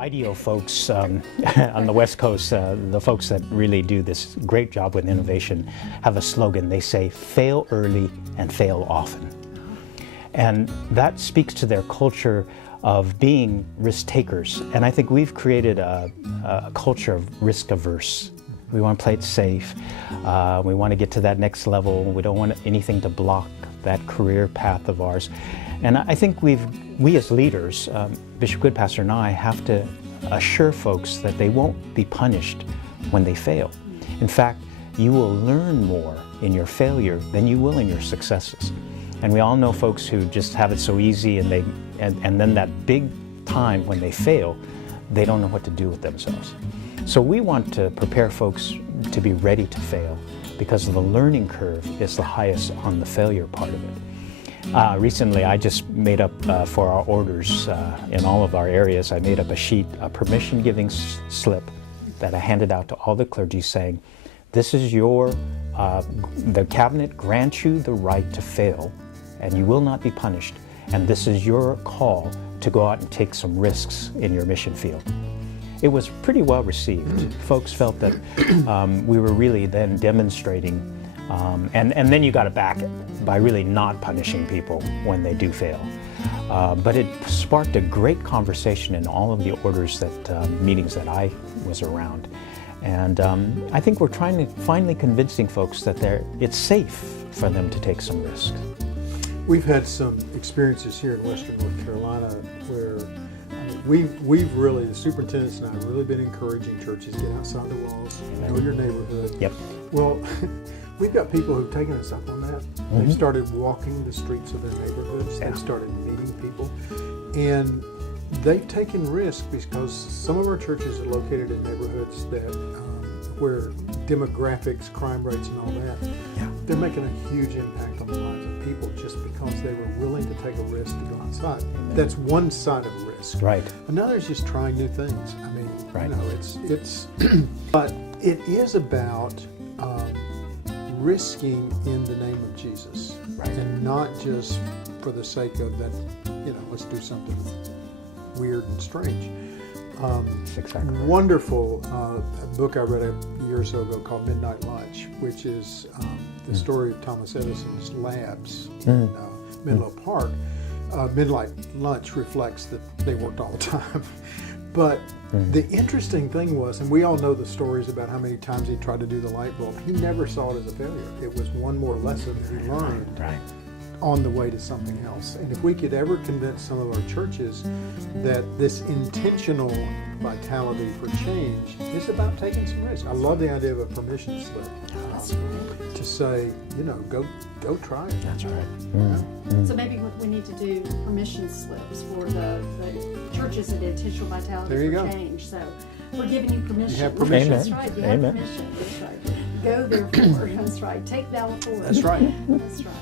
IDEO folks on the West Coast, the folks that really do this great job with innovation, have a slogan. They say, fail early and fail often. And that speaks to their culture of being risk takers. And I think we've created a culture of risk averse. We want to play it safe. We want to get to that next level. We don't want anything to block that career path of ours. And I think we as leaders, Bishop Goodpaster and I, have to assure folks that they won't be punished when they fail. In fact, you will learn more in your failure than you will in your successes. And we all know folks who just have it so easy, and then that big time when they fail, they don't know what to do with themselves. So we want to prepare folks to be ready to fail, because the learning curve is the highest on the failure part of it. Recently, I just made up for our orders in all of our areas, I made up a sheet, a permission-giving slip that I handed out to all the clergy saying, this is the cabinet grants you the right to fail, and you will not be punished, and this is your call to go out and take some risks in your mission field. It was pretty well received. Folks felt that we were really then demonstrating, and then you got to back it by really not punishing people when they do fail. But it sparked a great conversation in all of the orders meetings that I was around. And I think we're trying to finally convincing folks that it's safe for them to take some risks. We've had some experiences here in Western North Carolina where we've really, the superintendents and I have really been encouraging churches to get outside the walls, know your neighborhood. Yep. Well, we've got people who've taken us up on that. Mm-hmm. They've started walking the streets of their neighborhoods. Yeah. They've started meeting people. And they've taken risks because some of our churches are located in neighborhoods where demographics, crime rates, and all that, they're making a huge impact on the lives of people just because they were willing to take a risk to go outside. Amen. That's one side of risk. Right. Another is just trying new things. I mean, right. It's but it is about risking in the name of Jesus, right, and not just for the sake of that. Let's do something weird and strange. Exactly. Wonderful book I read a year or so ago called Midnight Lunch, which is the story of Thomas Edison's labs in Menlo Park. Midnight Lunch reflects that they worked all the time. But the interesting thing was, and we all know the stories about how many times he tried to do the light bulb, he never saw it as a failure. It was one more lesson that he learned. Right. On the way to something else. And if we could ever convince some of our churches that this intentional vitality for change is about taking some risk. I love the idea of a permission slip to say, go try it. That's right. Yeah. So maybe what we need to do, permission slips for the churches that did intentional vitality for change. So we're giving you permission. You have permission. That's right. You have permission. That's right. Go therefore. That's right. Take thou forth. That's right. That's right.